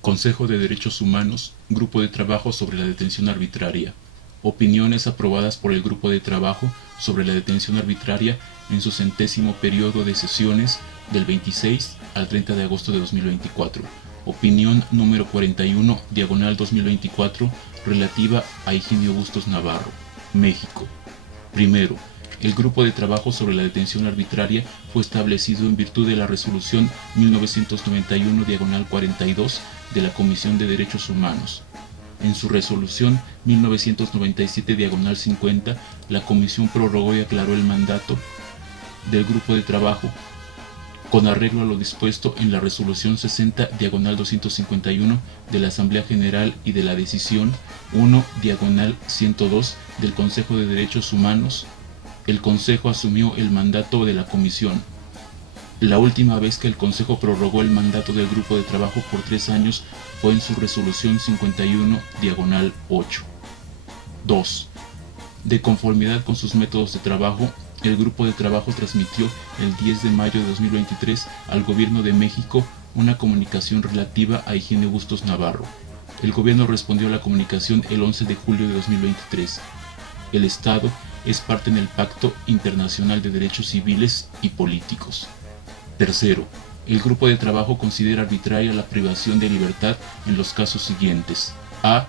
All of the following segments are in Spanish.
Consejo de Derechos Humanos, Grupo de Trabajo sobre la Detención Arbitraria. Opiniones aprobadas por el Grupo de Trabajo sobre la Detención Arbitraria en su 100º periodo de sesiones del 26 al 30 de agosto de 2024. Opinión número 41, diagonal 2024, relativa a Higinio Bustos Navarro, México. Primero, el Grupo de Trabajo sobre la Detención Arbitraria fue establecido en virtud de la Resolución 1991, diagonal 42, de la Comisión de Derechos Humanos. En su resolución 1997, diagonal 50, la Comisión prorrogó y aclaró el mandato del Grupo de Trabajo con arreglo a lo dispuesto en la Resolución 60, diagonal 251, de la Asamblea General y de la Decisión 1, diagonal 102, del Consejo de Derechos Humanos. El Consejo asumió el mandato de la Comisión. La última vez que el Consejo prorrogó el mandato del Grupo de Trabajo por 3 años fue en su Resolución 51, diagonal 8. 2. De conformidad con sus métodos de trabajo, el Grupo de Trabajo transmitió el 10 de mayo de 2023 al Gobierno de México una comunicación relativa a Higinio Bustos Navarro. El Gobierno respondió a la comunicación el 11 de julio de 2023. El Estado es parte en el Pacto Internacional de Derechos Civiles y Políticos. Tercero, el Grupo de Trabajo considera arbitraria la privación de libertad en los casos siguientes. A.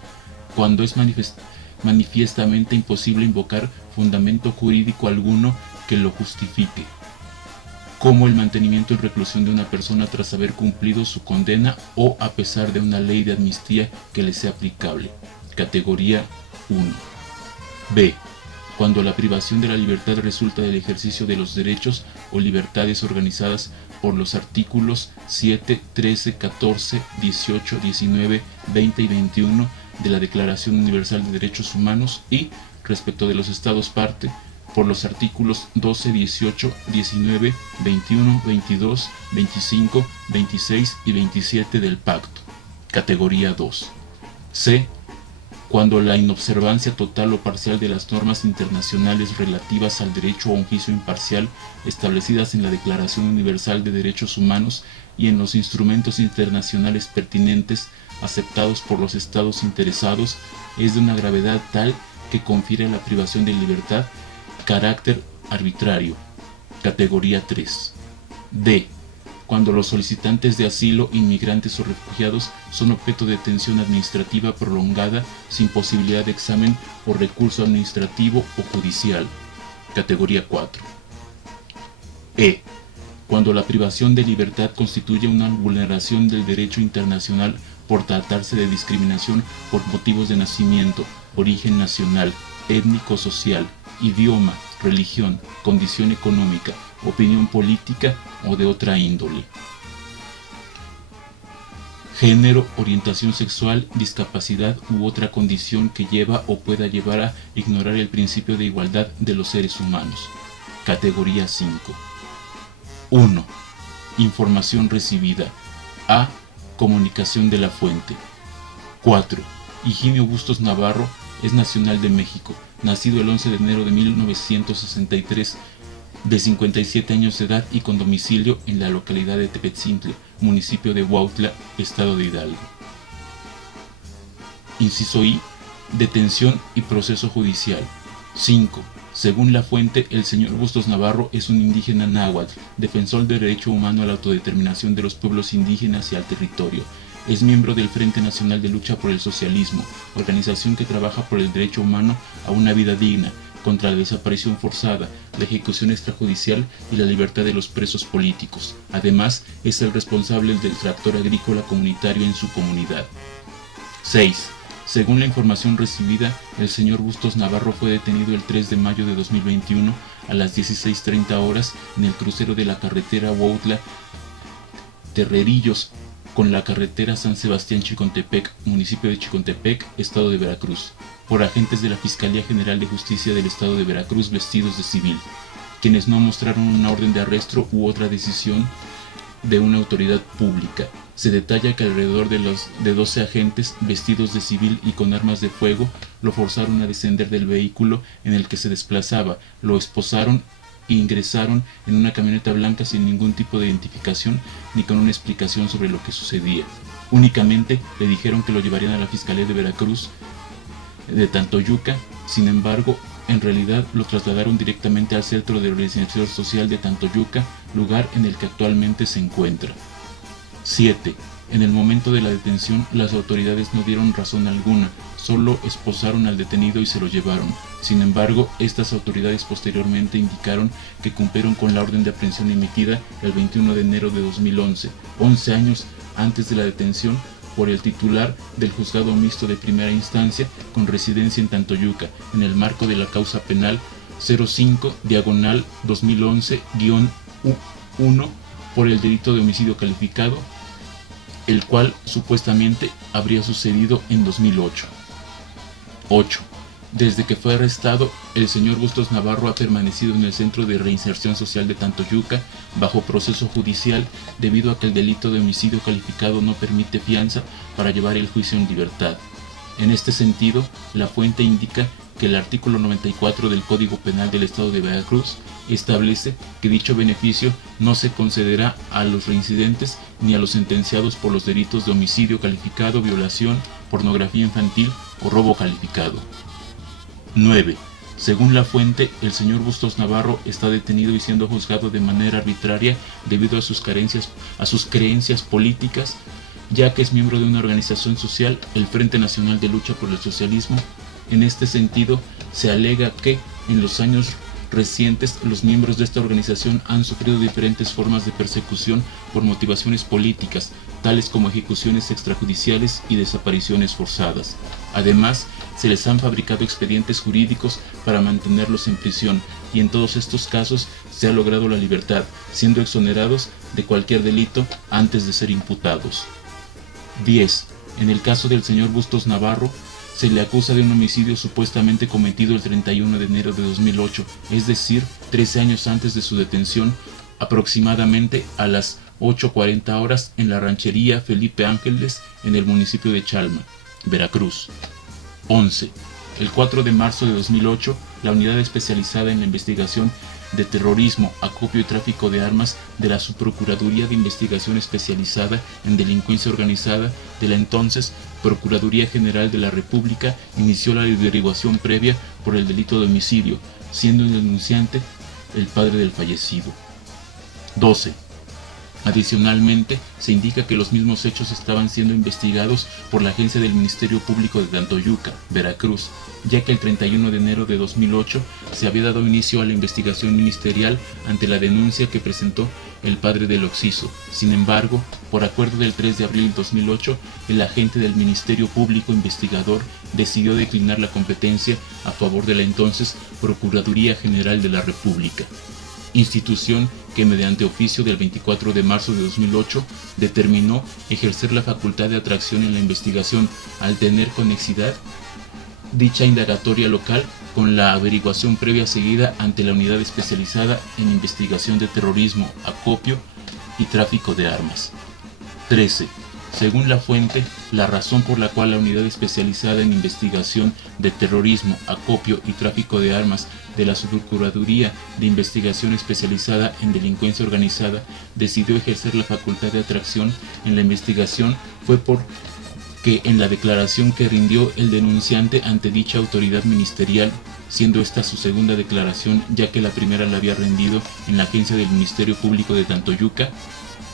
Cuando es manifiestamente imposible invocar fundamento jurídico alguno que lo justifique, como el mantenimiento en reclusión de una persona tras haber cumplido su condena o a pesar de una ley de amnistía que le sea aplicable. Categoría 1. B. Cuando la privación de la libertad resulta del ejercicio de los derechos o libertades organizadas por los artículos 7, 13, 14, 18, 19, 20 y 21 de la Declaración Universal de Derechos Humanos y, respecto de los Estados parte, por los artículos 12, 18, 19, 21, 22, 25, 26 y 27 del Pacto. Categoría 2. C. Cuando la inobservancia total o parcial de las normas internacionales relativas al derecho a un juicio imparcial establecidas en la Declaración Universal de Derechos Humanos y en los instrumentos internacionales pertinentes aceptados por los estados interesados es de una gravedad tal que confiere a la privación de libertad carácter arbitrario. Categoría 3. D. Cuando los solicitantes de asilo, inmigrantes o refugiados son objeto de detención administrativa prolongada sin posibilidad de examen o recurso administrativo o judicial. Categoría 4. E. Cuando la privación de libertad constituye una vulneración del derecho internacional por tratarse de discriminación por motivos de nacimiento, origen nacional, étnico-social, idioma, religión, condición económica, opinión política o de otra índole. Género, orientación sexual, discapacidad u otra condición que lleva o pueda llevar a ignorar el principio de igualdad de los seres humanos. Categoría 5. 1. Información recibida. A. Comunicación de la fuente. 4. Higinio Bustos Navarro es nacional de México, nacido el 11 de enero de 1963, de 57 años de edad y con domicilio en la localidad de Tepetzintle, municipio de Huautla, estado de Hidalgo. Inciso I. Detención y proceso judicial. 5. Según la fuente, el señor Bustos Navarro es un indígena náhuatl, defensor del derecho humano a la autodeterminación de los pueblos indígenas y al territorio. Es miembro del Frente Nacional de Lucha por el Socialismo, organización que trabaja por el derecho humano a una vida digna, contra la desaparición forzada, la ejecución extrajudicial y la libertad de los presos políticos. Además, es el responsable del tractor agrícola comunitario en su comunidad. 6. Según la información recibida, el señor Bustos Navarro fue detenido el 3 de mayo de 2021 a las 16:30 horas en el crucero de la carretera Huautla-Terrerillos con la carretera San Sebastián-Chicontepec, municipio de Chicontepec, estado de Veracruz, por agentes de la Fiscalía General de Justicia del estado de Veracruz vestidos de civil, quienes no mostraron una orden de arresto u otra decisión de una autoridad pública. Se detalla que alrededor de 12 agentes vestidos de civil y con armas de fuego lo forzaron a descender del vehículo en el que se desplazaba, lo esposaron e ingresaron en una camioneta blanca sin ningún tipo de identificación ni con una explicación sobre lo que sucedía. Únicamente le dijeron que lo llevarían a la Fiscalía de Veracruz de Tantoyuca. Sin embargo, en realidad lo trasladaron directamente al Centro de Reinserción Social de Tantoyuca, lugar en el que actualmente se encuentra. 7. En el momento de la detención, las autoridades no dieron razón alguna, solo esposaron al detenido y se lo llevaron. Sin embargo, estas autoridades posteriormente indicaron que cumplieron con la orden de aprehensión emitida el 21 de enero de 2011, 11 años antes de la detención, por el titular del Juzgado Mixto de Primera Instancia con residencia en Tantoyuca, en el marco de la causa penal 05/2011-1 por el delito de homicidio calificado, el cual supuestamente habría sucedido en 2008. 8. Desde que fue arrestado, el señor Bustos Navarro ha permanecido en el Centro de Reinserción Social de Tantoyuca bajo proceso judicial debido a que el delito de homicidio calificado no permite fianza para llevar el juicio en libertad. En este sentido, la fuente indica que el artículo 94 del Código Penal del Estado de Veracruz establece que dicho beneficio no se concederá a los reincidentes ni a los sentenciados por los delitos de homicidio calificado, violación, pornografía infantil o robo calificado. 9. Según la fuente, el señor Bustos Navarro está detenido y siendo juzgado de manera arbitraria debido a sus creencias políticas, ya que es miembro de una organización social, el Frente Nacional de Lucha por el Socialismo. En este sentido, se alega que en los años recientes los miembros de esta organización han sufrido diferentes formas de persecución por motivaciones políticas, tales como ejecuciones extrajudiciales y desapariciones forzadas. Además, se les han fabricado expedientes jurídicos para mantenerlos en prisión, y en todos estos casos se ha logrado la libertad, siendo exonerados de cualquier delito antes de ser imputados. 10. En el caso del señor Bustos Navarro, se le acusa de un homicidio supuestamente cometido el 31 de enero de 2008, es decir, 13 años antes de su detención, aproximadamente a las 8:40 horas en la ranchería Felipe Ángeles, en el municipio de Chalma, Veracruz. 11. El 4 de marzo de 2008, la unidad especializada en la investigación de terrorismo, acopio y tráfico de armas de la Subprocuraduría de Investigación Especializada en Delincuencia Organizada de la entonces Procuraduría General de la República inició la averiguación previa por el delito de homicidio, siendo el denunciante el padre del fallecido. 12. Adicionalmente, se indica que los mismos hechos estaban siendo investigados por la Agencia del Ministerio Público de Tantoyuca, Veracruz, ya que el 31 de enero de 2008 se había dado inicio a la investigación ministerial ante la denuncia que presentó el padre del occiso. Sin embargo, por acuerdo del 3 de abril de 2008, el agente del Ministerio Público investigador decidió declinar la competencia a favor de la entonces Procuraduría General de la República, institución que mediante oficio del 24 de marzo de 2008 determinó ejercer la facultad de atracción en la investigación al tener conexidad dicha indagatoria local con la averiguación previa seguida ante la unidad especializada en investigación de terrorismo, acopio y tráfico de armas. 13. Según la fuente, la razón por la cual la unidad especializada en investigación de terrorismo, acopio y tráfico de armas de la Subprocuraduría de Investigación Especializada en Delincuencia Organizada decidió ejercer la facultad de atracción en la investigación fue porque en la declaración que rindió el denunciante ante dicha autoridad ministerial, siendo esta su segunda declaración ya que la primera la había rendido en la agencia del Ministerio Público de Tantoyuca,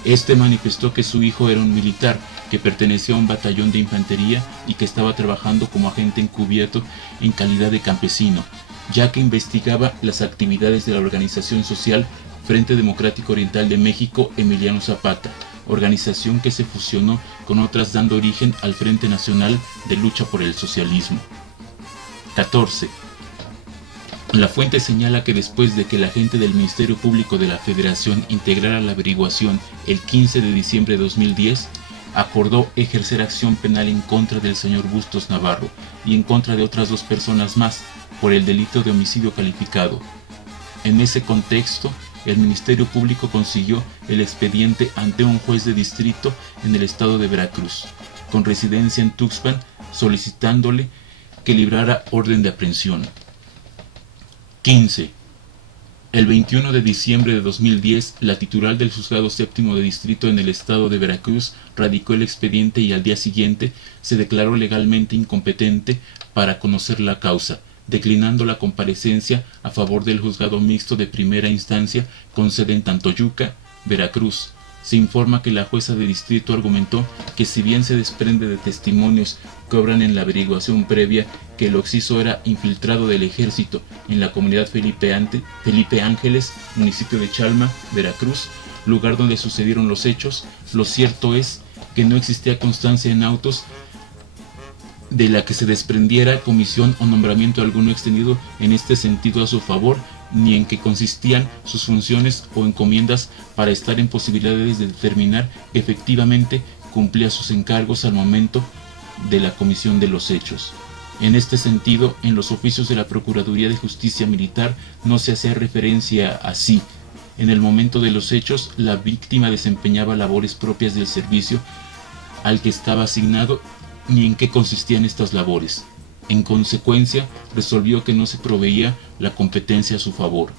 este manifestó que su hijo era un militar que pertenecía a un batallón de infantería y que estaba trabajando como agente encubierto en calidad de campesino, ya que investigaba las actividades de la organización social Frente Democrático Oriental de México Emiliano Zapata, organización que se fusionó con otras dando origen al Frente Nacional de Lucha por el Socialismo. 14. La fuente señala que después de que el agente del Ministerio Público de la Federación integrara la averiguación el 15 de diciembre de 2010, acordó ejercer acción penal en contra del señor Bustos Navarro y en contra de otras 2 personas más por el delito de homicidio calificado. En ese contexto, el Ministerio Público consiguió el expediente ante un juez de distrito en el estado de Veracruz, con residencia en Tuxpan, solicitándole que librara orden de aprehensión. 15. El 21 de diciembre de 2010, la titular del Juzgado Séptimo de Distrito en el estado de Veracruz radicó el expediente y al día siguiente se declaró legalmente incompetente para conocer la causa, declinando la comparecencia a favor del Juzgado Mixto de Primera Instancia con sede en Tantoyuca, Veracruz. Se informa que la jueza de distrito argumentó que si bien se desprende de testimonios que obran en la averiguación previa que el occiso era infiltrado del ejército en la comunidad Felipe Ángeles, municipio de Chalma, Veracruz, lugar donde sucedieron los hechos, lo cierto es que no existía constancia en autos de la que se desprendiera comisión o nombramiento alguno extendido en este sentido a su favor, ni en que consistían sus funciones o encomiendas para estar en posibilidades de determinar que efectivamente cumplía sus encargos al momento de la comisión de los hechos. En este sentido, en los oficios de la Procuraduría de Justicia Militar no se hacía referencia a sí. En el momento de los hechos, la víctima desempeñaba labores propias del servicio al que estaba asignado ni en qué consistían estas labores. En consecuencia, resolvió que no se proveía la competencia a su favor.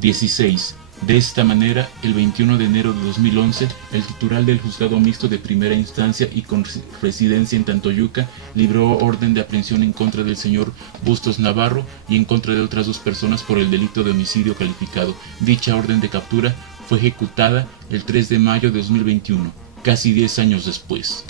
16. De esta manera, el 21 de enero de 2011, el titular del Juzgado Mixto de Primera Instancia y con residencia en Tantoyuca libró orden de aprehensión en contra del señor Bustos Navarro y en contra de otras 2 personas por el delito de homicidio calificado. Dicha orden de captura fue ejecutada el 3 de mayo de 2021, casi 10 años después.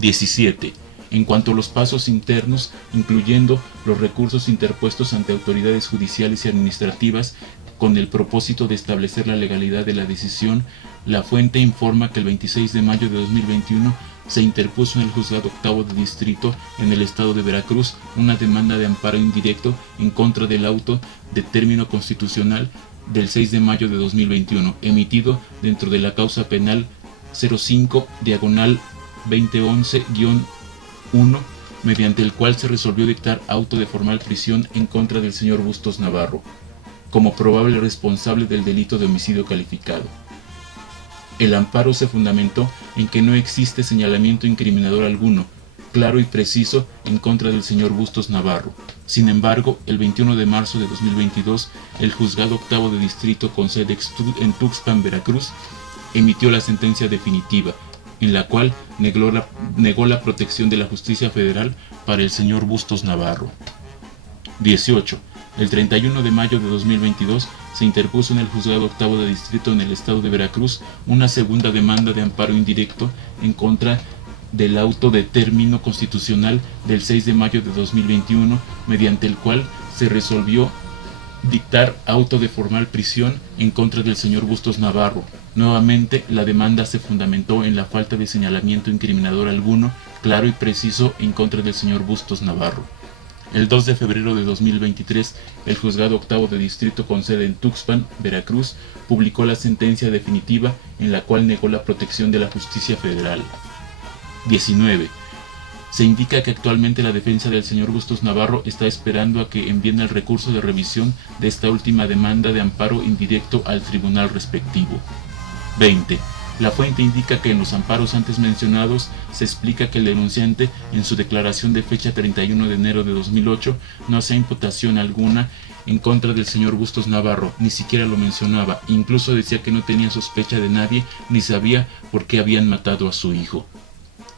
17. En cuanto a los pasos internos, incluyendo los recursos interpuestos ante autoridades judiciales y administrativas con el propósito de establecer la legalidad de la decisión, la fuente informa que el 26 de mayo de 2021 se interpuso en el Juzgado Octavo de Distrito en el estado de Veracruz una demanda de amparo indirecto en contra del auto de término constitucional del 6 de mayo de 2021, emitido dentro de la causa penal 05/2011-1, mediante el cual se resolvió dictar auto de formal prisión en contra del señor Bustos Navarro, como probable responsable del delito de homicidio calificado. El amparo se fundamentó en que no existe señalamiento incriminador alguno, claro y preciso, en contra del señor Bustos Navarro. Sin embargo, el 21 de marzo de 2022, el Juzgado Octavo de Distrito con sede en Tuxpan, Veracruz, emitió la sentencia definitiva, en la cual negó la protección de la justicia federal para el señor Bustos Navarro. 18. El 31 de mayo de 2022 se interpuso en el Juzgado Octavo de Distrito en el estado de Veracruz una segunda demanda de amparo indirecto en contra del auto de término constitucional del 6 de mayo de 2021, mediante el cual se resolvió dictar auto de formal prisión en contra del señor Bustos Navarro. Nuevamente, la demanda se fundamentó en la falta de señalamiento incriminador alguno, claro y preciso, en contra del señor Bustos Navarro. El 2 de febrero de 2023, el Juzgado Octavo de Distrito con sede en Tuxpan, Veracruz, publicó la sentencia definitiva en la cual negó la protección de la justicia federal. 19. Se indica que actualmente la defensa del señor Bustos Navarro está esperando a que envíen el recurso de revisión de esta última demanda de amparo indirecto al tribunal respectivo. 20. La fuente indica que en los amparos antes mencionados se explica que el denunciante, en su declaración de fecha 31 de enero de 2008, no hacía imputación alguna en contra del señor Bustos Navarro, ni siquiera lo mencionaba, incluso decía que no tenía sospecha de nadie ni sabía por qué habían matado a su hijo.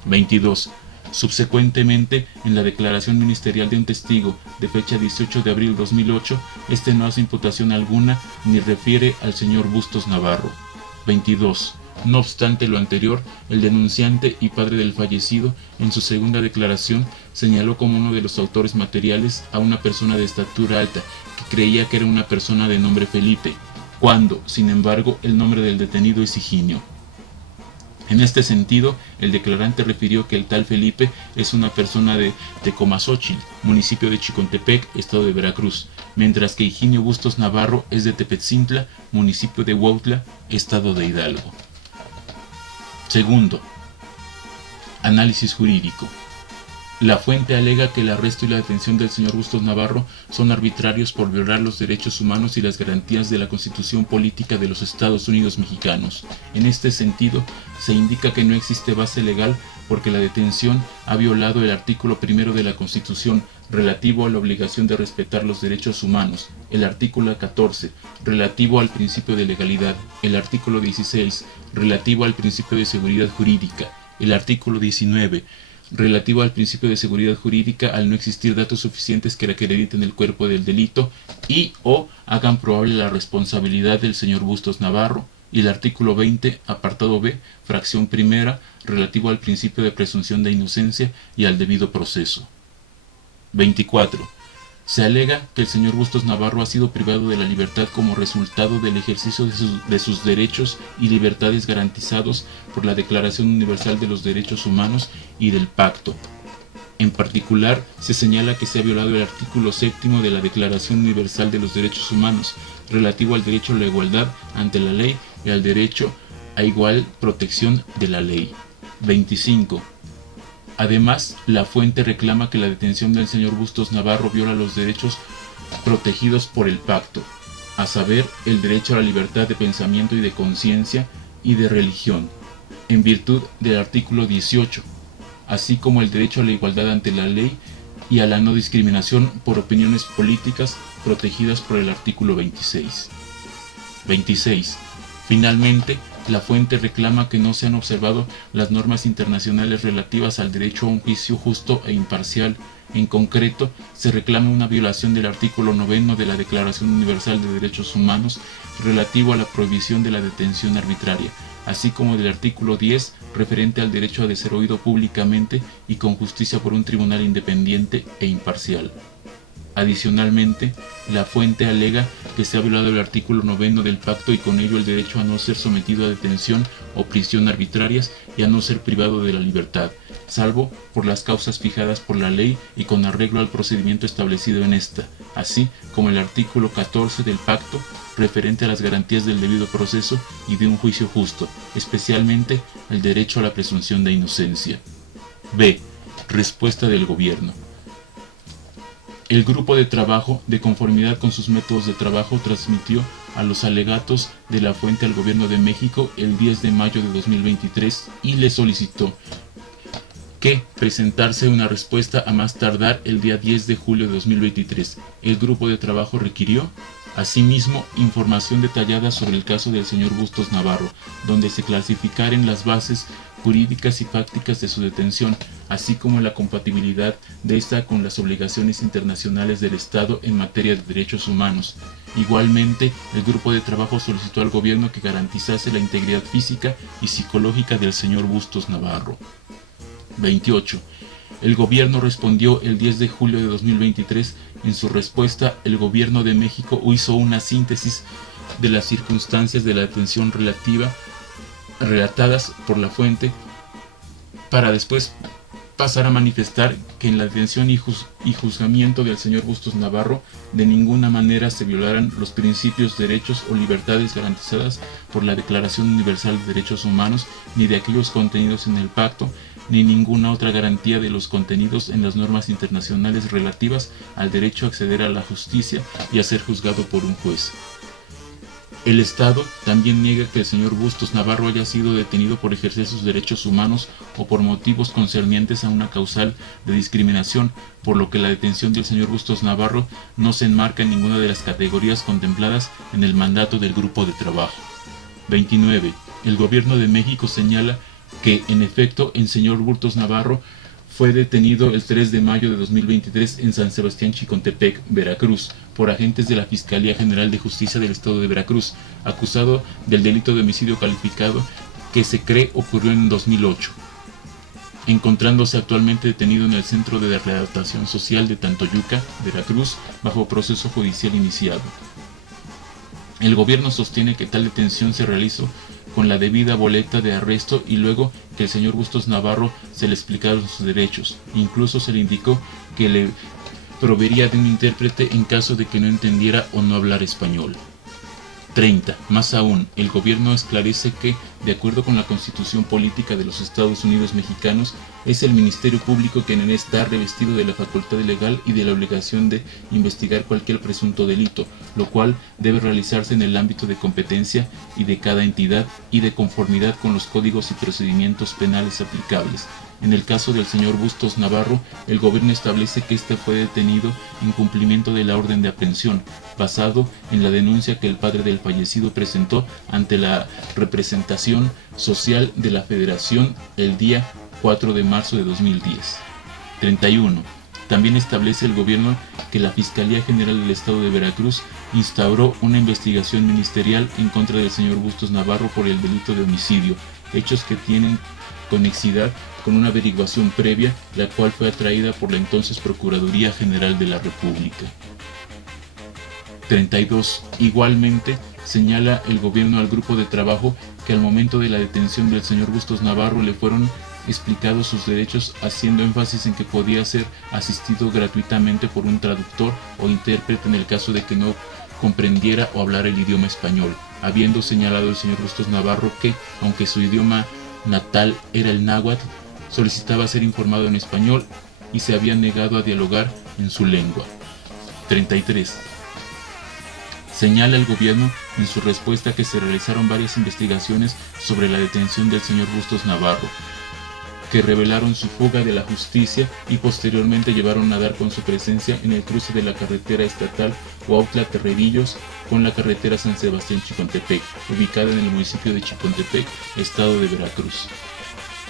22. Subsecuentemente, en la declaración ministerial de un testigo de fecha 18 de abril de 2008, este no hace imputación alguna ni refiere al señor Bustos Navarro. 22. No obstante lo anterior, el denunciante y padre del fallecido, en su segunda declaración, señaló como uno de los autores materiales a una persona de estatura alta, que creía que era una persona de nombre Felipe, cuando, sin embargo, el nombre del detenido es Higinio. En este sentido, el declarante refirió que el tal Felipe es una persona de Tecomazóchil, municipio de Chicontepec, estado de Veracruz, mientras que Higinio Bustos Navarro es de Tepetzintla, municipio de Huautla, estado de Hidalgo. Segundo, análisis jurídico. La fuente alega que el arresto y la detención del señor Bustos Navarro son arbitrarios por violar los derechos humanos y las garantías de la Constitución Política de los Estados Unidos Mexicanos. En este sentido, se indica que no existe base legal porque la detención ha violado el artículo 1 de la Constitución, relativo a la obligación de respetar los derechos humanos, el artículo 14, relativo al principio de legalidad, el artículo 16, relativo al principio de seguridad jurídica, el artículo 19, relativo al principio de seguridad jurídica al no existir datos suficientes que acrediten el cuerpo del delito y o hagan probable la responsabilidad del señor Bustos Navarro, y el artículo 20, apartado B, fracción primera, relativo al principio de presunción de inocencia y al debido proceso. 24. Se alega que el señor Bustos Navarro ha sido privado de la libertad como resultado del ejercicio de sus derechos y libertades garantizados por la Declaración Universal de los Derechos Humanos y del Pacto. En particular, se señala que se ha violado el artículo 7 de la Declaración Universal de los Derechos Humanos, relativo al derecho a la igualdad ante la ley y al derecho a igual protección de la ley. 25. Además, la fuente reclama que la detención del señor Bustos Navarro viola los derechos protegidos por el pacto, a saber, el derecho a la libertad de pensamiento y de conciencia y de religión, en virtud del artículo 18, así como el derecho a la igualdad ante la ley y a la no discriminación por opiniones políticas protegidas por el artículo 26. 26. Finalmente, la fuente reclama que no se han observado las normas internacionales relativas al derecho a un juicio justo e imparcial. En concreto, se reclama una violación del artículo 9 de la Declaración Universal de Derechos Humanos relativo a la prohibición de la detención arbitraria, así como del artículo 10 referente al derecho a ser oído públicamente y con justicia por un tribunal independiente e imparcial. Adicionalmente, la fuente alega que se ha violado el artículo 9 del pacto y con ello el derecho a no ser sometido a detención o prisión arbitrarias y a no ser privado de la libertad, salvo por las causas fijadas por la ley y con arreglo al procedimiento establecido en esta, así como el artículo 14 del pacto referente a las garantías del debido proceso y de un juicio justo, especialmente el derecho a la presunción de inocencia. B. Respuesta del gobierno. El grupo de trabajo, de conformidad con sus métodos de trabajo, transmitió a los alegatos de la fuente al Gobierno de México el 10 de mayo de 2023 y le solicitó que presentarse una respuesta a más tardar el día 10 de julio de 2023. El grupo de trabajo requirió, asimismo, información detallada sobre el caso del señor Bustos Navarro, donde se clasificaren las bases jurídicas y fácticas de su detención, así como la compatibilidad de esta con las obligaciones internacionales del Estado en materia de derechos humanos. Igualmente, el grupo de trabajo solicitó al gobierno que garantizase la integridad física y psicológica del señor Bustos Navarro. 28. El gobierno respondió el 10 de julio de 2023. En su respuesta, el gobierno de México hizo una síntesis de las circunstancias de la detención relatadas por la fuente, para después pasar a manifestar que en la detención y juzgamiento del señor Bustos Navarro de ninguna manera se violaran los principios, derechos o libertades garantizadas por la Declaración Universal de Derechos Humanos, ni de aquellos contenidos en el pacto, ni ninguna otra garantía de los contenidos en las normas internacionales relativas al derecho a acceder a la justicia y a ser juzgado por un juez. El Estado también niega que el señor Bustos Navarro haya sido detenido por ejercer sus derechos humanos o por motivos concernientes a una causal de discriminación, por lo que la detención del señor Bustos Navarro no se enmarca en ninguna de las categorías contempladas en el mandato del grupo de trabajo. 29. El gobierno de México señala que, en efecto, el señor Bustos Navarro fue detenido el 3 de mayo de 2023 en San Sebastián Chicontepec, Veracruz, por agentes de la Fiscalía General de Justicia del Estado de Veracruz, acusado del delito de homicidio calificado que se cree ocurrió en 2008, encontrándose actualmente detenido en el Centro de Readaptación Social de Tantoyuca, Veracruz, bajo proceso judicial iniciado. El gobierno sostiene que tal detención se realizó con la debida boleta de arresto y luego que el señor Bustos Navarro se le explicaron sus derechos. Incluso se le indicó que le proveería de un intérprete en caso de que no entendiera o no hablara español. 30. Más aún, el gobierno esclarece que de acuerdo con la Constitución Política de los Estados Unidos Mexicanos, es el Ministerio Público quien está revestido de la facultad legal y de la obligación de investigar cualquier presunto delito, lo cual debe realizarse en el ámbito de competencia y de cada entidad y de conformidad con los códigos y procedimientos penales aplicables. En el caso del señor Bustos Navarro, el gobierno establece que éste fue detenido en cumplimiento de la orden de aprehensión, basado en la denuncia que el padre del fallecido presentó ante la representación social de la Federación el día 4 de marzo de 2010. 31. También establece el gobierno que la Fiscalía General del Estado de Veracruz instauró una investigación ministerial en contra del señor Bustos Navarro por el delito de homicidio, hechos que tienen conexidad con una averiguación previa, la cual fue atraída por la entonces Procuraduría General de la República. 32. Igualmente, señala el gobierno al grupo de trabajo que al momento de la detención del señor Bustos Navarro le fueron explicados sus derechos, haciendo énfasis en que podía ser asistido gratuitamente por un traductor o intérprete en el caso de que no comprendiera o hablara el idioma español, habiendo señalado el señor Bustos Navarro que, aunque su idioma natal era el náhuatl, solicitaba ser informado en español y se había negado a dialogar en su lengua. 33. Señala el gobierno en su respuesta que se realizaron varias investigaciones sobre la detención del señor Bustos Navarro, que revelaron su fuga de la justicia y posteriormente llevaron a dar con su presencia en el cruce de la carretera estatal Huautla-Terrerillos con la carretera San Sebastián-Chicontepec, ubicada en el municipio de Chicontepec, estado de Veracruz.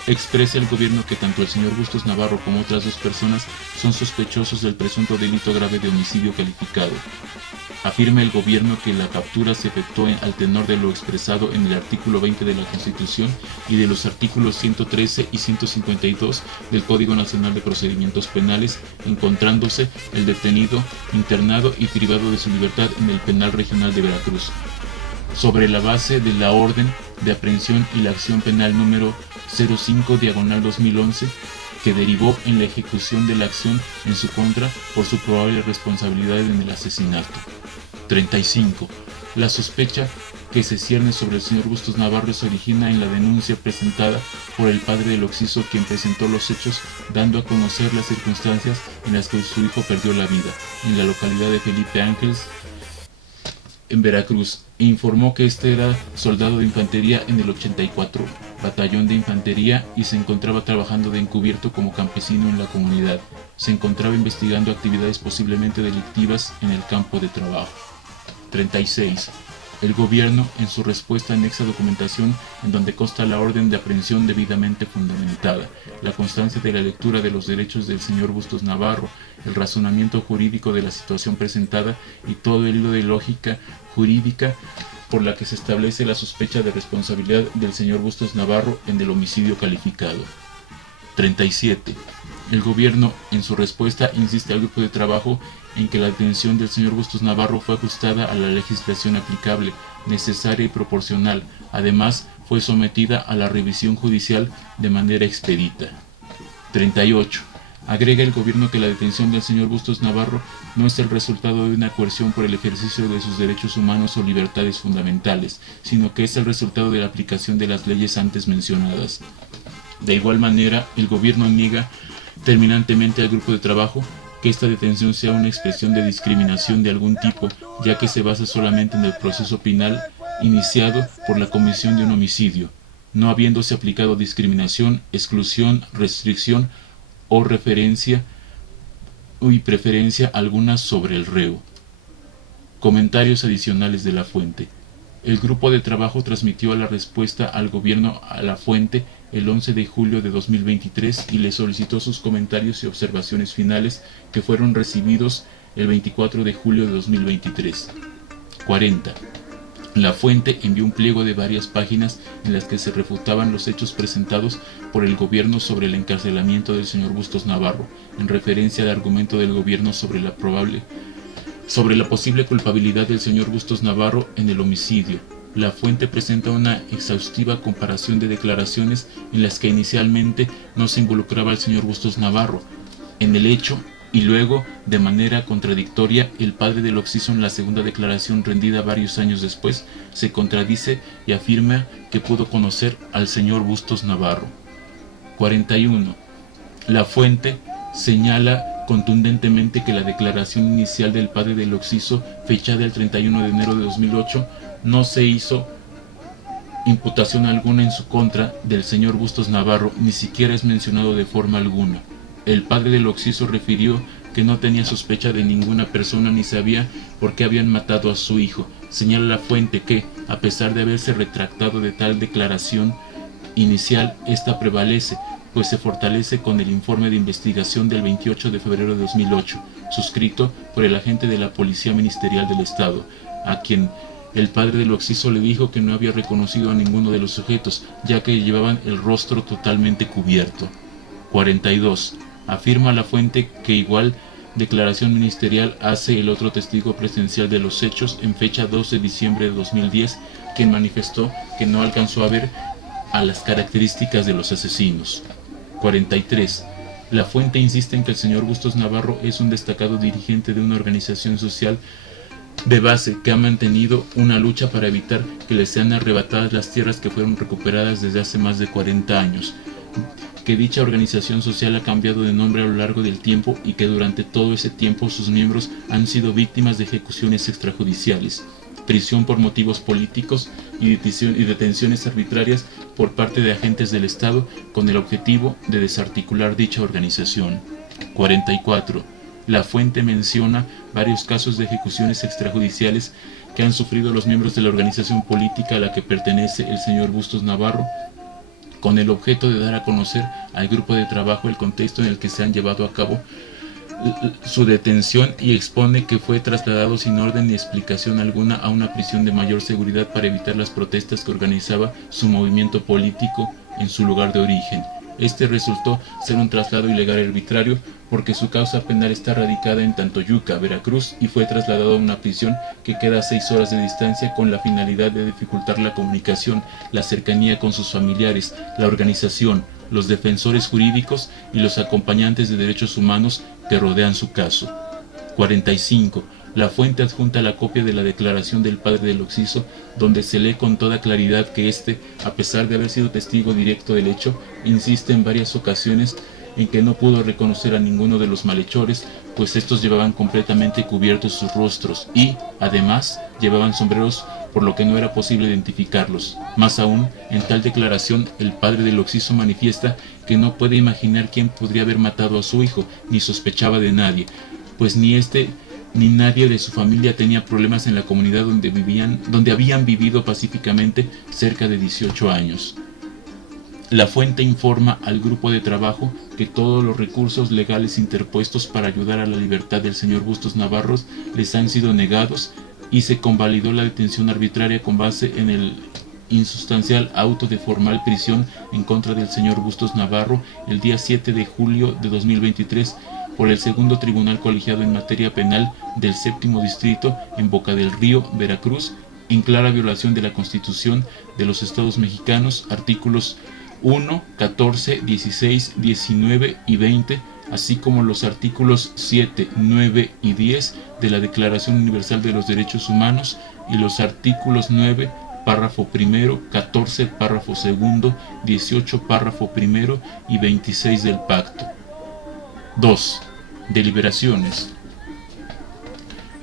Expresa el gobierno que tanto el señor Bustos Navarro como otras dos personas son sospechosos del presunto delito grave de homicidio calificado. Afirma el gobierno que la captura se efectuó al tenor de lo expresado en el artículo 20 de la Constitución y de los artículos 113 y 152 del Código Nacional de Procedimientos Penales, encontrándose el detenido internado y privado de su libertad en el Penal Regional de Veracruz, sobre la base de la orden de aprehensión y la acción penal número 05/2011, que derivó en la ejecución de la acción en su contra por su probable responsabilidad en el asesinato. 35. La sospecha que se cierne sobre el señor Bustos Navarro se origina en la denuncia presentada por el padre del occiso, quien presentó los hechos dando a conocer las circunstancias en las que su hijo perdió la vida en la localidad de Felipe Ángeles, en Veracruz, e informó que este era soldado de infantería en el 84 Batallón de Infantería y se encontraba trabajando de encubierto como campesino en la comunidad. Se encontraba investigando actividades posiblemente delictivas en el campo de trabajo. 36. El gobierno, en su respuesta, anexa documentación en donde consta la orden de aprehensión debidamente fundamentada, la constancia de la lectura de los derechos del señor Bustos Navarro, el razonamiento jurídico de la situación presentada y todo el hilo de lógica jurídica por la que se establece la sospecha de responsabilidad del señor Bustos Navarro en el homicidio calificado. 37. El gobierno, en su respuesta, insiste al grupo de trabajo en que la detención del señor Bustos Navarro fue ajustada a la legislación aplicable, necesaria y proporcional. Además, fue sometida a la revisión judicial de manera expedita. 38. Agrega el gobierno que la detención del señor Bustos Navarro no es el resultado de una coerción por el ejercicio de sus derechos humanos o libertades fundamentales, sino que es el resultado de la aplicación de las leyes antes mencionadas. De igual manera, el gobierno niega terminantemente al grupo de trabajo que esta detención sea una expresión de discriminación de algún tipo, ya que se basa solamente en el proceso penal iniciado por la comisión de un homicidio, no habiéndose aplicado discriminación, exclusión, restricción o referencia y preferencia alguna sobre el reo. Comentarios adicionales de la fuente. El grupo de trabajo transmitió la respuesta al gobierno a la fuente el 11 de julio de 2023 y le solicitó sus comentarios y observaciones finales, que fueron recibidos el 24 de julio de 2023. 40. La fuente envió un pliego de varias páginas en las que se refutaban los hechos presentados por el gobierno sobre el encarcelamiento del señor Bustos Navarro, en referencia al argumento del gobierno sobre la posible culpabilidad del señor Bustos Navarro en el homicidio. La fuente presenta una exhaustiva comparación de declaraciones en las que inicialmente no se involucraba al señor Bustos Navarro en el hecho y luego, de manera contradictoria, el padre del occiso en la segunda declaración rendida varios años después, se contradice y afirma que pudo conocer al señor Bustos Navarro. 41. La fuente señala contundentemente que la declaración inicial del padre del occiso, fechada el 31 de enero de 2008, no se hizo imputación alguna en su contra del señor Bustos Navarro, ni siquiera es mencionado de forma alguna. El padre del occiso refirió que no tenía sospecha de ninguna persona ni sabía por qué habían matado a su hijo. Señala la fuente que, a pesar de haberse retractado de tal declaración inicial, esta prevalece, pues se fortalece con el informe de investigación del 28 de febrero de 2008, suscrito por el agente de la Policía Ministerial del Estado, a quien el padre del occiso le dijo que no había reconocido a ninguno de los sujetos, ya que llevaban el rostro totalmente cubierto. 42. Afirma la fuente que igual declaración ministerial hace el otro testigo presencial de los hechos en fecha 12 de diciembre de 2010, quien manifestó que no alcanzó a ver a las características de los asesinos. 43. La fuente insiste en que el señor Bustos Navarro es un destacado dirigente de una organización social de base que ha mantenido una lucha para evitar que le sean arrebatadas las tierras que fueron recuperadas desde hace más de 40 años, que dicha organización social ha cambiado de nombre a lo largo del tiempo y que durante todo ese tiempo sus miembros han sido víctimas de ejecuciones extrajudiciales, prisión por motivos políticos y detenciones arbitrarias por parte de agentes del Estado con el objetivo de desarticular dicha organización. 44. La fuente menciona varios casos de ejecuciones extrajudiciales que han sufrido los miembros de la organización política a la que pertenece el señor Bustos Navarro, con el objeto de dar a conocer al grupo de trabajo el contexto en el que se han llevado a cabo su detención, y expone que fue trasladado sin orden ni explicación alguna a una prisión de mayor seguridad para evitar las protestas que organizaba su movimiento político en su lugar de origen. Este resultó ser un traslado ilegal y arbitrario porque su causa penal está radicada en Tantoyuca, Veracruz, y fue trasladado a una prisión que queda a 6 horas de distancia con la finalidad de dificultar la comunicación, la cercanía con sus familiares, la organización, los defensores jurídicos y los acompañantes de derechos humanos que rodean su caso. 45. La fuente adjunta la copia de la declaración del padre del occiso, donde se lee con toda claridad que éste, a pesar de haber sido testigo directo del hecho, insiste en varias ocasiones en que no pudo reconocer a ninguno de los malhechores, pues estos llevaban completamente cubiertos sus rostros y, además, llevaban sombreros, por lo que no era posible identificarlos. Más aún, en tal declaración, el padre del occiso manifiesta que no puede imaginar quién podría haber matado a su hijo, ni sospechaba de nadie, pues ni éste ni nadie de su familia tenía problemas en la comunidad donde habían vivido pacíficamente cerca de 18 años. La fuente informa al grupo de trabajo que todos los recursos legales interpuestos para ayudar a la libertad del señor Bustos Navarro les han sido negados y se convalidó la detención arbitraria con base en el insustancial auto de formal prisión en contra del señor Bustos Navarro el día 7 de julio de 2023 por el segundo tribunal colegiado en materia penal del séptimo distrito en Boca del Río, Veracruz, en clara violación de la Constitución de los Estados Mexicanos, artículos 1, 14, 16, 19 y 20, así como los artículos 7, 9 y 10 de la Declaración Universal de los Derechos Humanos y los artículos 9, párrafo primero, 14, párrafo segundo, 18, párrafo primero y 26 del pacto. 2. Deliberaciones.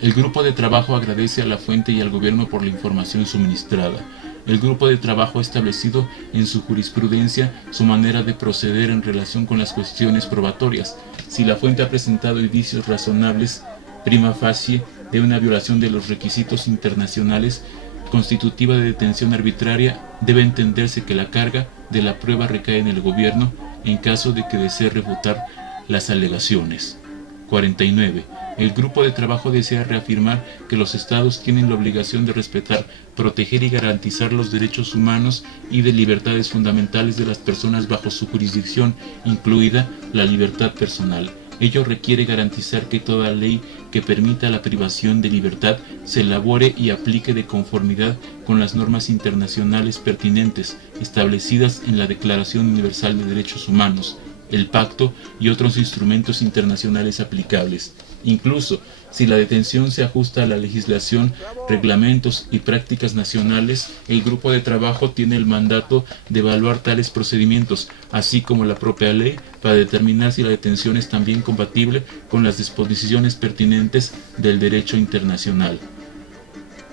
El grupo de trabajo agradece a la fuente y al gobierno por la información suministrada. El grupo de trabajo ha establecido en su jurisprudencia su manera de proceder en relación con las cuestiones probatorias. Si la fuente ha presentado indicios razonables, prima facie, de una violación de los requisitos internacionales constitutiva de detención arbitraria, debe entenderse que la carga de la prueba recae en el gobierno en caso de que desee refutar las alegaciones. 49. El grupo de trabajo desea reafirmar que los estados tienen la obligación de respetar, proteger y garantizar los derechos humanos y de libertades fundamentales de las personas bajo su jurisdicción, incluida la libertad personal. Ello requiere garantizar que toda ley que permita la privación de libertad se elabore y aplique de conformidad con las normas internacionales pertinentes establecidas en la Declaración Universal de Derechos Humanos, el pacto y otros instrumentos internacionales aplicables. Incluso si la detención se ajusta a la legislación, reglamentos y prácticas nacionales, el grupo de trabajo tiene el mandato de evaluar tales procedimientos, así como la propia ley, para determinar si la detención es también compatible con las disposiciones pertinentes del derecho internacional.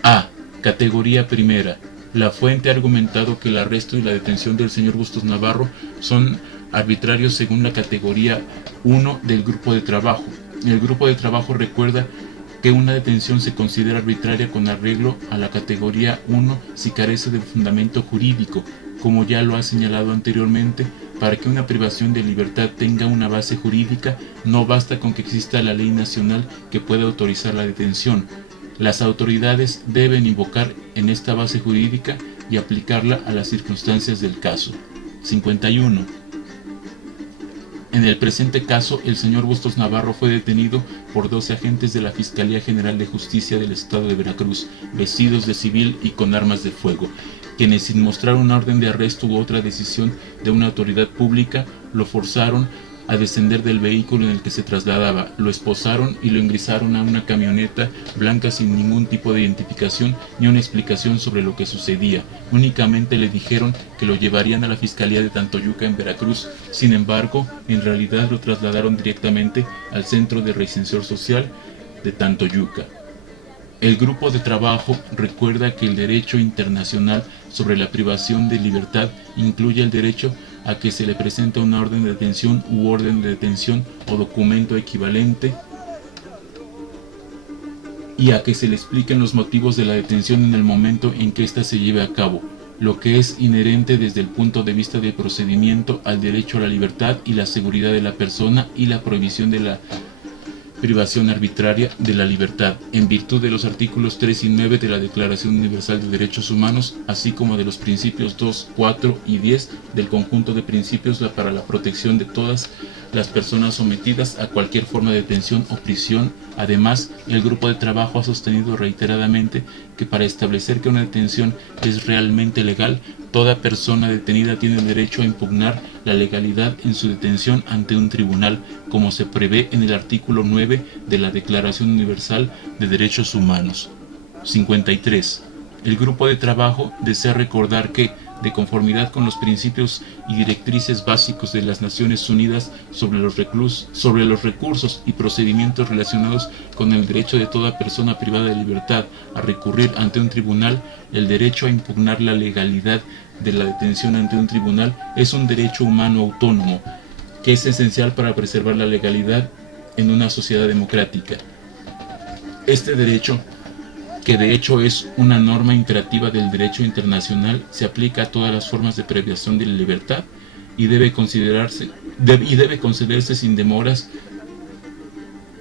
A. Categoría primera. La fuente ha argumentado que el arresto y la detención del señor Bustos Navarro son arbitrarios según la categoría 1 del grupo de trabajo. El grupo de trabajo recuerda que una detención se considera arbitraria con arreglo a la categoría 1 si carece de fundamento jurídico. Como ya lo ha señalado anteriormente, para que una privación de libertad tenga una base jurídica, no basta con que exista la ley nacional que pueda autorizar la detención. Las autoridades deben invocar en esta base jurídica y aplicarla a las circunstancias del caso. 51. En el presente caso, el señor Bustos Navarro fue detenido por 12 agentes de la Fiscalía General de Justicia del Estado de Veracruz, vestidos de civil y con armas de fuego, quienes sin mostrar una orden de arresto u otra decisión de una autoridad pública, lo forzaron a descender del vehículo en el que se trasladaba, lo esposaron y lo ingresaron a una camioneta blanca sin ningún tipo de identificación ni una explicación sobre lo que sucedía. Únicamente le dijeron que lo llevarían a la Fiscalía de Tantoyuca en Veracruz. Sin embargo, en realidad lo trasladaron directamente al Centro de Reinserción Social de Tantoyuca. El grupo de trabajo recuerda que el derecho internacional sobre la privación de libertad incluye el derecho a que se le presente una orden de detención u orden de detención o documento equivalente y a que se le expliquen los motivos de la detención en el momento en que ésta se lleve a cabo, lo que es inherente desde el punto de vista del procedimiento al derecho a la libertad y la seguridad de la persona y la prohibición de la privación arbitraria de la libertad, en virtud de los artículos 3 y 9 de la Declaración Universal de Derechos Humanos, así como de los principios 2, 4 y 10 del conjunto de principios para la protección de todas las personas sometidas a cualquier forma de detención o prisión. Además, el grupo de trabajo ha sostenido reiteradamente que para establecer que una detención es realmente legal, toda persona detenida tiene el derecho a impugnar la legalidad en su detención ante un tribunal, como se prevé en el artículo 9 de la Declaración Universal de Derechos Humanos. 53. El grupo de trabajo desea recordar que, de conformidad con los principios y directrices básicos de las Naciones Unidas sobre los recursos y procedimientos relacionados con el derecho de toda persona privada de libertad a recurrir ante un tribunal, el derecho a impugnar la legalidad de la detención ante un tribunal es un derecho humano autónomo, que es esencial para preservar la legalidad en una sociedad democrática. Este derecho, que de hecho es una norma imperativa del derecho internacional, se aplica a todas las formas de privación de la libertad y debe concederse sin demoras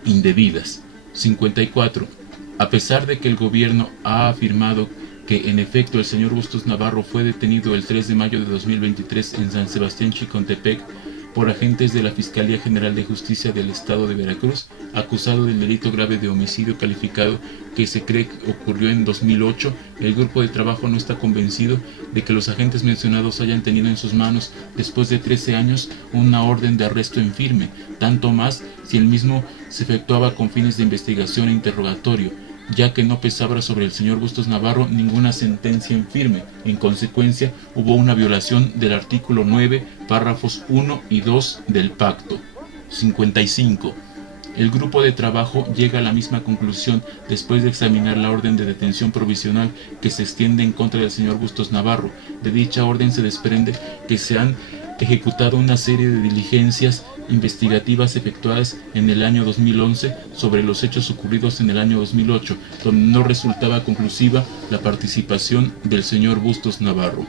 indebidas. 54. A pesar de que el gobierno ha afirmado que en efecto el señor Bustos Navarro fue detenido el 3 de mayo de 2023 en San Sebastián Chicontepec por agentes de la Fiscalía General de Justicia del Estado de Veracruz, acusado del delito grave de homicidio calificado que se cree que ocurrió en 2008, el grupo de trabajo no está convencido de que los agentes mencionados hayan tenido en sus manos, después de 13 años, una orden de arresto en firme, tanto más si el mismo se efectuaba con fines de investigación e interrogatorio, ya que no pesaba sobre el señor Bustos Navarro ninguna sentencia en firme. En consecuencia, hubo una violación del artículo 9, párrafos 1 y 2 del pacto. 55. El grupo de trabajo llega a la misma conclusión después de examinar la orden de detención provisional que se extiende en contra del señor Bustos Navarro. De dicha orden se desprende que se han ejecutado una serie de diligencias investigativas efectuadas en el año 2011 sobre los hechos ocurridos en el año 2008, donde no resultaba conclusiva la participación del señor Bustos Navarro.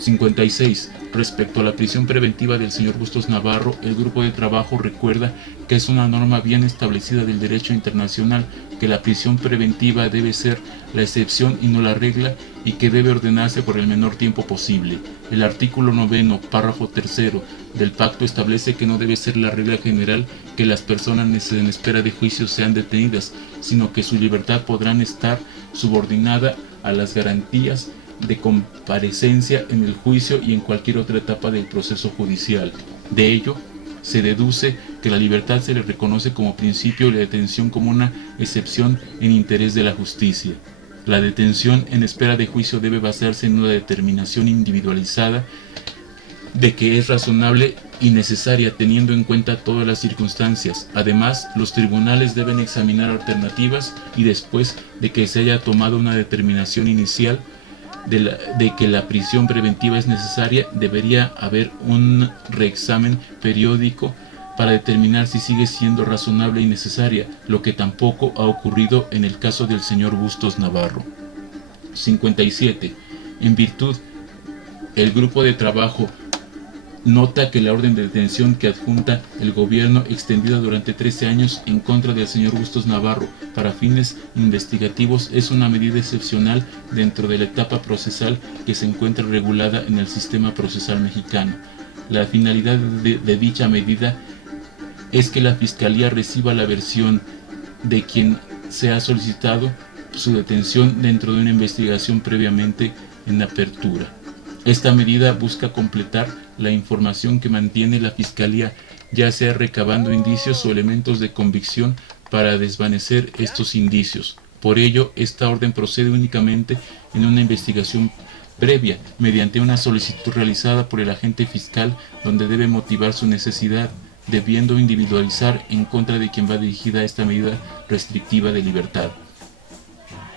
56. Respecto a la prisión preventiva del señor Bustos Navarro, el grupo de trabajo recuerda que es una norma bien establecida del derecho internacional, que la prisión preventiva debe ser la excepción y no la regla, y que debe ordenarse por el menor tiempo posible. El artículo 9, párrafo 3 del pacto establece que no debe ser la regla general que las personas en espera de juicio sean detenidas, sino que su libertad podrán estar subordinada a las garantías de comparecencia en el juicio y en cualquier otra etapa del proceso judicial. De ello, Se deduce que la libertad se le reconoce como principio y la detención como una excepción en interés de la justicia. La detención en espera de juicio debe basarse en una determinación individualizada de que es razonable y necesaria teniendo en cuenta todas las circunstancias. Además, los tribunales deben examinar alternativas y después de que se haya tomado una determinación inicial de que la prisión preventiva es necesaria, debería haber un reexamen periódico para determinar si sigue siendo razonable y necesaria, lo que tampoco ha ocurrido en el caso del señor Bustos Navarro. 57. En virtud, el grupo de trabajo nota que la orden de detención que adjunta el gobierno extendida durante 13 años en contra del señor Bustos Navarro para fines investigativos es una medida excepcional dentro de la etapa procesal que se encuentra regulada en el sistema procesal mexicano. La finalidad de dicha medida es que la Fiscalía reciba la versión de quien se ha solicitado su detención dentro de una investigación previamente en apertura. Esta medida busca completar la información que mantiene la Fiscalía, ya sea recabando indicios o elementos de convicción para desvanecer estos indicios. Por ello, esta orden procede únicamente en una investigación previa, mediante una solicitud realizada por el agente fiscal, donde debe motivar su necesidad, debiendo individualizar en contra de quien va dirigida esta medida restrictiva de libertad.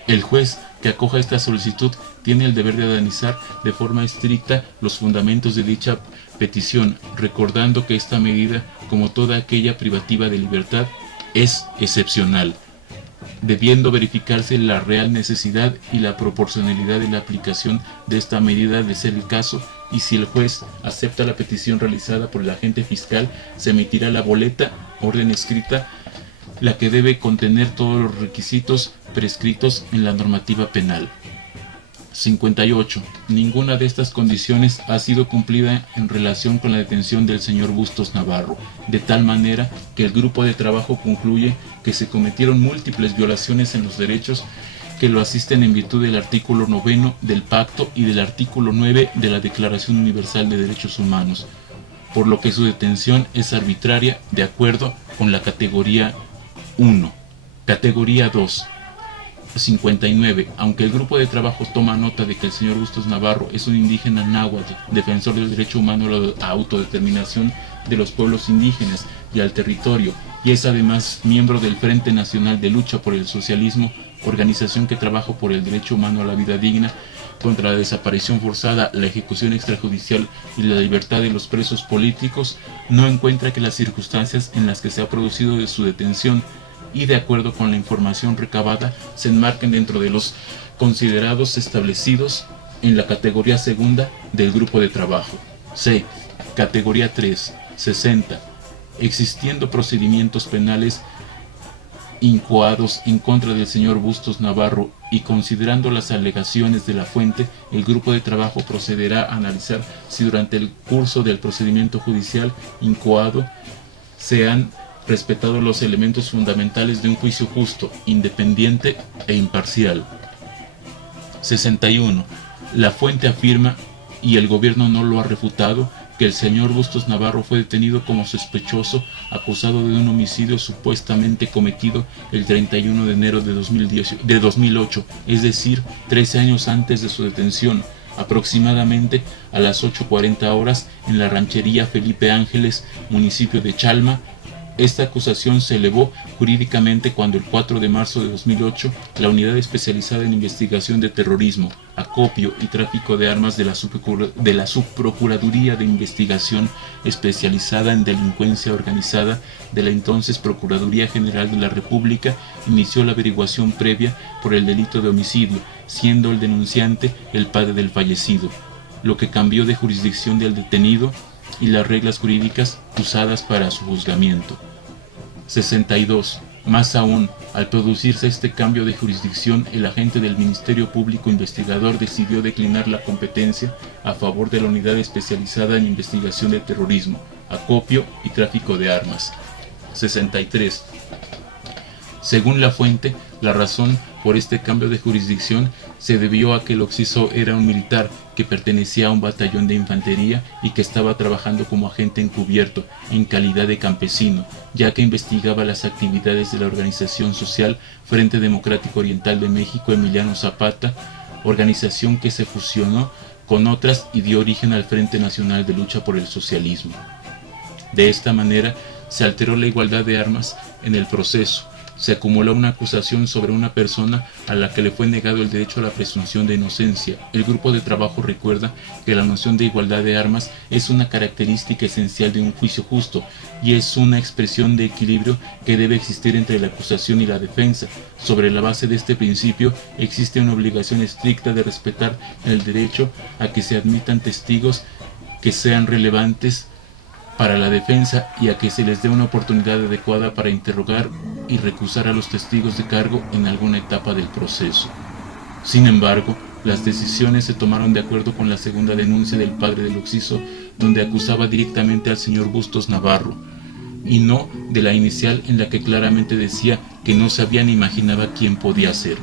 El juez que acoja esta solicitud tiene el deber de analizar de forma estricta los fundamentos de dicha petición, recordando que esta medida, como toda aquella privativa de libertad, es excepcional, debiendo verificarse la real necesidad y la proporcionalidad de la aplicación de esta medida de ser el caso, y si el juez acepta la petición realizada por el agente fiscal, se emitirá la boleta, orden escrita, la que debe contener todos los requisitos prescritos en la normativa penal. 58. Ninguna de estas condiciones ha sido cumplida en relación con la detención del señor Bustos Navarro, de tal manera que el grupo de trabajo concluye que se cometieron múltiples violaciones en los derechos que lo asisten en virtud del artículo 9 del Pacto y del artículo 9 de la Declaración Universal de Derechos Humanos, por lo que su detención es arbitraria de acuerdo con la categoría 1. Categoría 2. 59. Aunque el grupo de trabajo toma nota de que el señor Bustos Navarro es un indígena náhuatl, defensor del derecho humano a la autodeterminación de los pueblos indígenas y al territorio, y es además miembro del Frente Nacional de Lucha por el Socialismo, organización que trabaja por el derecho humano a la vida digna, contra la desaparición forzada, la ejecución extrajudicial y la libertad de los presos políticos, no encuentra que las circunstancias en las que se ha producido de su detención y de acuerdo con la información recabada se enmarquen dentro de los considerados establecidos en la categoría segunda del grupo de trabajo. C. Categoría 3. 60. Existiendo procedimientos penales incoados en contra del señor Bustos Navarro y considerando las alegaciones de la fuente, el grupo de trabajo procederá a analizar si durante el curso del procedimiento judicial incoado se han respetado los elementos fundamentales de un juicio justo, independiente e imparcial. 61. La fuente afirma, y el gobierno no lo ha refutado, que el señor Bustos Navarro fue detenido como sospechoso, acusado de un homicidio supuestamente cometido el 31 de enero de 2008, es decir, 13 años antes de su detención, aproximadamente a las 8:40 horas en la ranchería Felipe Ángeles, municipio de Chalma. Esta acusación se elevó jurídicamente cuando el 4 de marzo de 2008 la Unidad Especializada en Investigación de Terrorismo, Acopio y Tráfico de Armas de la Subprocuraduría de Investigación Especializada en Delincuencia Organizada de la entonces Procuraduría General de la República inició la averiguación previa por el delito de homicidio, siendo el denunciante el padre del fallecido, lo que cambió de jurisdicción del detenido y las reglas jurídicas usadas para su juzgamiento. 62. Más aún, al producirse este cambio de jurisdicción, el agente del Ministerio Público Investigador decidió declinar la competencia a favor de la Unidad Especializada en Investigación de Terrorismo, Acopio y Tráfico de Armas. 63. Según la fuente, la razón por este cambio de jurisdicción se debió a que el occiso era un militar que pertenecía a un batallón de infantería y que estaba trabajando como agente encubierto en calidad de campesino, ya que investigaba las actividades de la organización social Frente Democrático Oriental de México Emiliano Zapata, organización que se fusionó con otras y dio origen al Frente Nacional de Lucha por el Socialismo. De esta manera se alteró la igualdad de armas en el proceso. Se acumuló una acusación sobre una persona a la que le fue negado el derecho a la presunción de inocencia. El grupo de trabajo recuerda que la noción de igualdad de armas es una característica esencial de un juicio justo y es una expresión de equilibrio que debe existir entre la acusación y la defensa. Sobre la base de este principio existe una obligación estricta de respetar el derecho a que se admitan testigos que sean relevantes para la defensa y a que se les dé una oportunidad adecuada para interrogar y recusar a los testigos de cargo en alguna etapa del proceso. Sin embargo, las decisiones se tomaron de acuerdo con la segunda denuncia del padre del occiso, donde acusaba directamente al señor Bustos Navarro, y no de la inicial en la que claramente decía que no sabía ni imaginaba quién podía ser.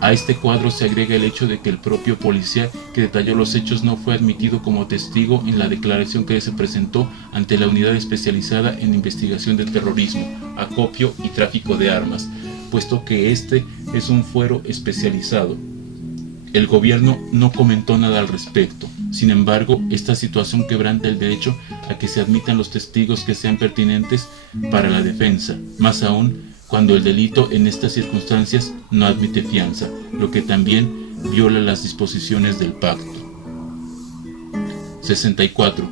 A este cuadro se agrega el hecho de que el propio policía que detalló los hechos no fue admitido como testigo en la declaración que se presentó ante la Unidad Especializada en Investigación de Terrorismo, Acopio y Tráfico de Armas, puesto que este es un fuero especializado. El gobierno no comentó nada al respecto. Sin embargo, esta situación quebranta el derecho a que se admitan los testigos que sean pertinentes para la defensa, más aún cuando el delito en estas circunstancias no admite fianza, lo que también viola las disposiciones del pacto. 64.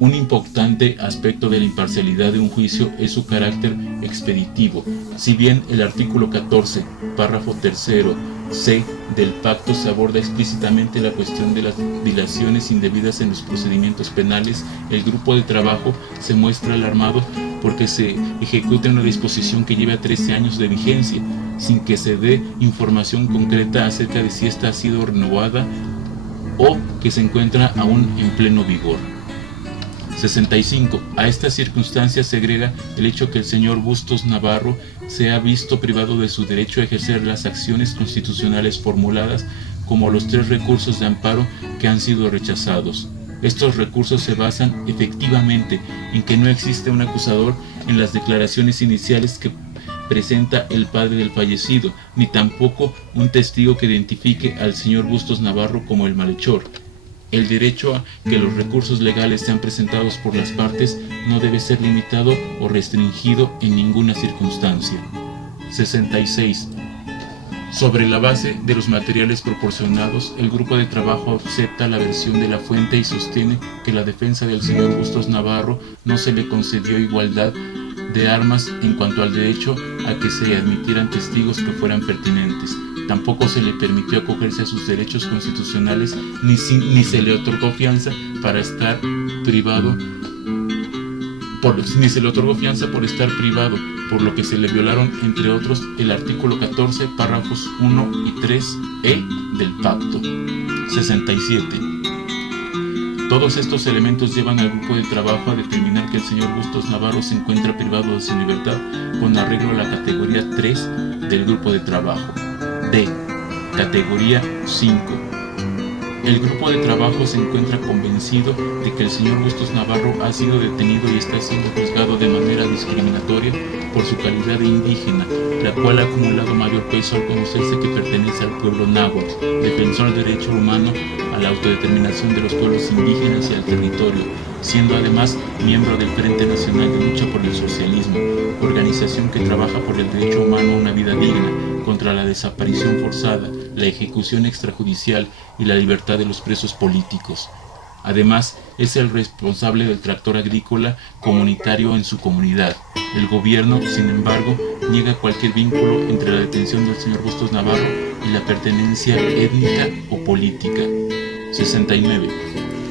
Un importante aspecto de la imparcialidad de un juicio es su carácter expeditivo. Si bien el artículo 14, párrafo 3º, C del pacto se aborda explícitamente la cuestión de las dilaciones indebidas en los procedimientos penales, el grupo de trabajo se muestra alarmado porque se ejecuta una disposición que lleva 13 años de vigencia, sin que se dé información concreta acerca de si ésta ha sido renovada o que se encuentra aún en pleno vigor. 65. A estas circunstancias se agrega el hecho que el señor Bustos Navarro se ha visto privado de su derecho a ejercer las acciones constitucionales formuladas, como los 3 recursos de amparo que han sido rechazados. Estos recursos se basan efectivamente en que no existe un acusador en las declaraciones iniciales que presenta el padre del fallecido, ni tampoco un testigo que identifique al señor Bustos Navarro como el malhechor. El derecho a que los recursos legales sean presentados por las partes no debe ser limitado o restringido en ninguna circunstancia. 66. Sobre la base de los materiales proporcionados, el grupo de trabajo acepta la versión de la fuente y sostiene que la defensa del señor Bustos Navarro no se le concedió igualdad de armas en cuanto al derecho a que se admitieran testigos que fueran pertinentes. Tampoco se le permitió acogerse a sus derechos constitucionales ni se le otorgó fianza por estar privado, por lo que se le violaron, entre otros, el artículo 14, párrafos 1 y 3e del pacto. 67. Todos estos elementos llevan al grupo de trabajo a determinar que el señor Bustos Navarro se encuentra privado de su libertad con arreglo a la categoría 3 del grupo de trabajo. D. Categoría 5. El grupo de trabajo se encuentra convencido de que el señor Bustos Navarro ha sido detenido y está siendo juzgado de manera discriminatoria por su calidad de indígena, la cual ha acumulado mayor peso al conocerse que pertenece al pueblo náhuatl, defensor del derecho humano a la autodeterminación de los pueblos indígenas y al territorio, siendo además miembro del Frente Nacional de Lucha por el Socialismo, organización que trabaja por el derecho humano a una vida digna, contra la desaparición forzada, la ejecución extrajudicial y la libertad de los presos políticos. Además, es el responsable del tractor agrícola comunitario en su comunidad. El gobierno, sin embargo, niega cualquier vínculo entre la detención del señor Bustos Navarro y la pertenencia étnica o política. 69.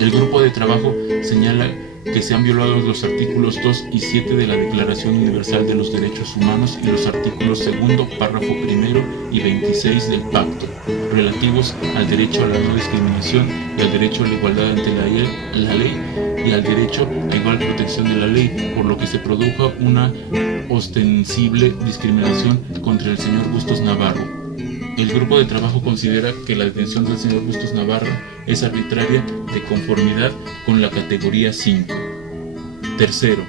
El grupo de trabajo señala que se han violado los artículos 2 y 7 de la Declaración Universal de los Derechos Humanos y los artículos 2, párrafo 1 y 26 del Pacto, relativos al derecho a la no discriminación y al derecho a la igualdad ante la ley y al derecho a igual protección de la ley, por lo que se produjo una ostensible discriminación contra el señor Bustos Navarro. El grupo de trabajo considera que la detención del señor Bustos Navarro es arbitraria de conformidad con la categoría 5. Tercero,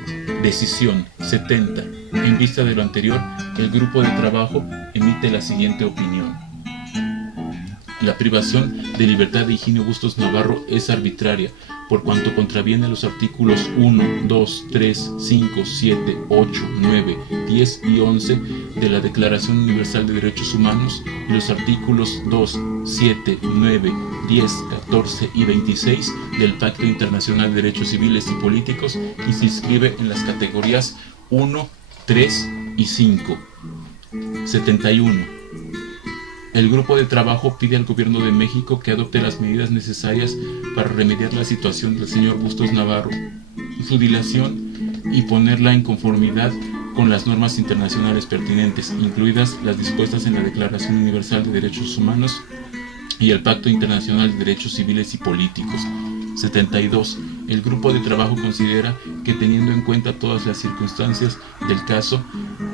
decisión 70. En vista de lo anterior, el grupo de trabajo emite la siguiente opinión. La privación de libertad de Higinio Bustos Navarro es arbitraria, por cuanto contraviene a los artículos 1, 2, 3, 5, 7, 8, 9, 10 y 11 de la Declaración Universal de Derechos Humanos y los artículos 2, 7, 9, 10, 14 y 26 del Pacto Internacional de Derechos Civiles y Políticos y se inscribe en las categorías 1, 3 y 5. 71. El grupo de trabajo pide al Gobierno de México que adopte las medidas necesarias para remediar la situación del señor Bustos Navarro, su dilación y ponerla en conformidad con las normas internacionales pertinentes, incluidas las dispuestas en la Declaración Universal de Derechos Humanos y el Pacto Internacional de Derechos Civiles y Políticos. 72. El grupo de trabajo considera que, teniendo en cuenta todas las circunstancias del caso,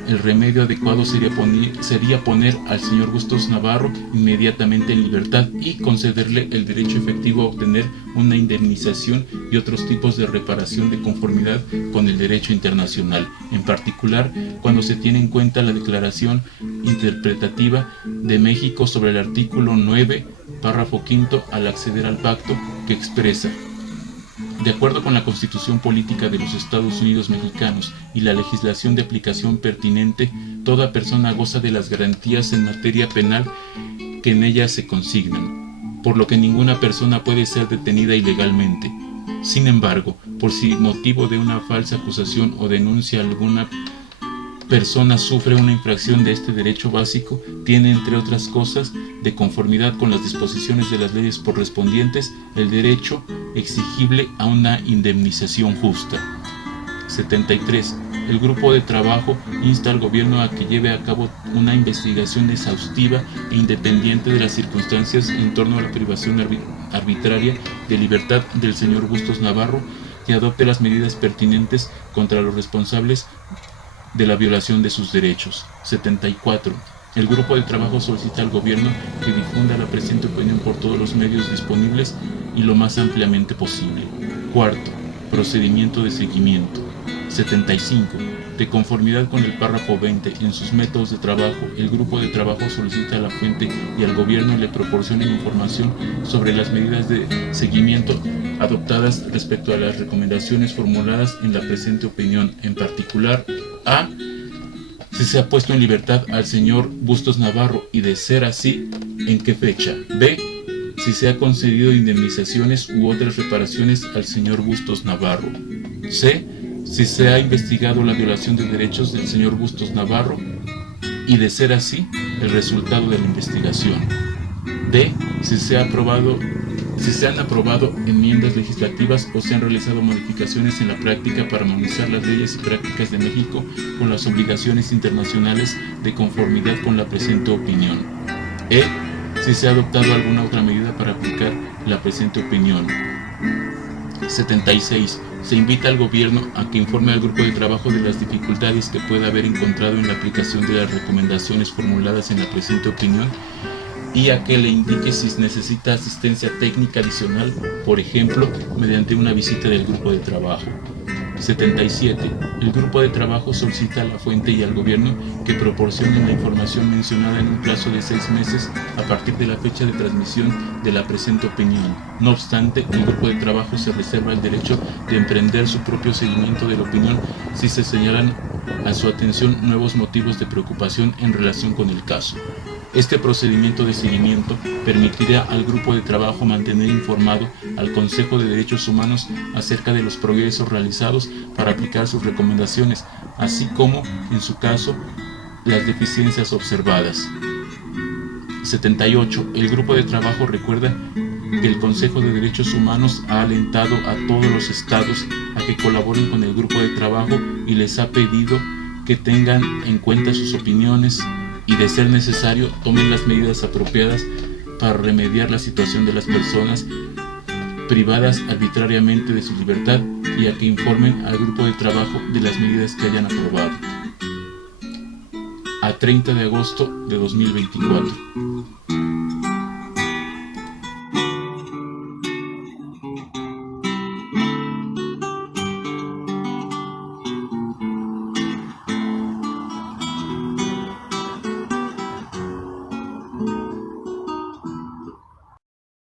el remedio adecuado sería poner al señor Bustos Navarro inmediatamente en libertad y concederle el derecho efectivo a obtener una indemnización y otros tipos de reparación de conformidad con el derecho internacional, en particular cuando se tiene en cuenta la declaración interpretativa de México sobre el artículo 9, párrafo quinto, al acceder al pacto, que expresa: de acuerdo con la Constitución Política de los Estados Unidos Mexicanos y la legislación de aplicación pertinente, toda persona goza de las garantías en materia penal que en ella se consignan, por lo que ninguna persona puede ser detenida ilegalmente. Sin embargo, por si motivo de una falsa acusación o denuncia alguna persona sufre una infracción de este derecho básico, tiene, entre otras cosas, de conformidad con las disposiciones de las leyes correspondientes, el derecho exigible a una indemnización justa. 73. El grupo de trabajo insta al gobierno a que lleve a cabo una investigación exhaustiva e independiente de las circunstancias en torno a la privación arbitraria de libertad del señor Bustos Navarro, que adopte las medidas pertinentes contra los responsables de la violación de sus derechos. 74. El grupo de trabajo solicita al gobierno que difunda la presente opinión por todos los medios disponibles y lo más ampliamente posible. Cuarto, procedimiento de seguimiento. 75. De conformidad con el párrafo 20 en sus métodos de trabajo, el grupo de trabajo solicita a la fuente y al gobierno le proporcionen información sobre las medidas de seguimiento adoptadas respecto a las recomendaciones formuladas en la presente opinión, en particular: A. Si se ha puesto en libertad al señor Bustos Navarro y, de ser así, ¿en qué fecha? B. Si se ha concedido indemnizaciones u otras reparaciones al señor Bustos Navarro. C. Si se ha investigado la violación de derechos del señor Bustos Navarro y, de ser así, el resultado de la investigación. D. Si se han aprobado enmiendas legislativas o se han realizado modificaciones en la práctica para armonizar las leyes y prácticas de México con las obligaciones internacionales de conformidad con la presente opinión. E. Si se ha adoptado alguna otra medida para aplicar la presente opinión. 76. Se invita al gobierno a que informe al grupo de trabajo de las dificultades que pueda haber encontrado en la aplicación de las recomendaciones formuladas en la presente opinión y a que le indique si necesita asistencia técnica adicional, por ejemplo, mediante una visita del grupo de trabajo. 77. El grupo de trabajo solicita a la fuente y al gobierno que proporcionen la información mencionada en un plazo de 6 meses a partir de la fecha de transmisión de la presente opinión. No obstante, el grupo de trabajo se reserva el derecho de emprender su propio seguimiento de la opinión si se señalan a su atención nuevos motivos de preocupación en relación con el caso. Este procedimiento de seguimiento permitirá al grupo de trabajo mantener informado al Consejo de Derechos Humanos acerca de los progresos realizados para aplicar sus recomendaciones, así como, en su caso, las deficiencias observadas. 78. El grupo de trabajo recuerda que el Consejo de Derechos Humanos ha alentado a todos los estados a que colaboren con el grupo de trabajo y les ha pedido que tengan en cuenta sus opiniones y, de ser necesario, tomen las medidas apropiadas para remediar la situación de las personas privadas arbitrariamente de su libertad y a que informen al grupo de trabajo de las medidas que hayan aprobado. a 30 de agosto de 2024.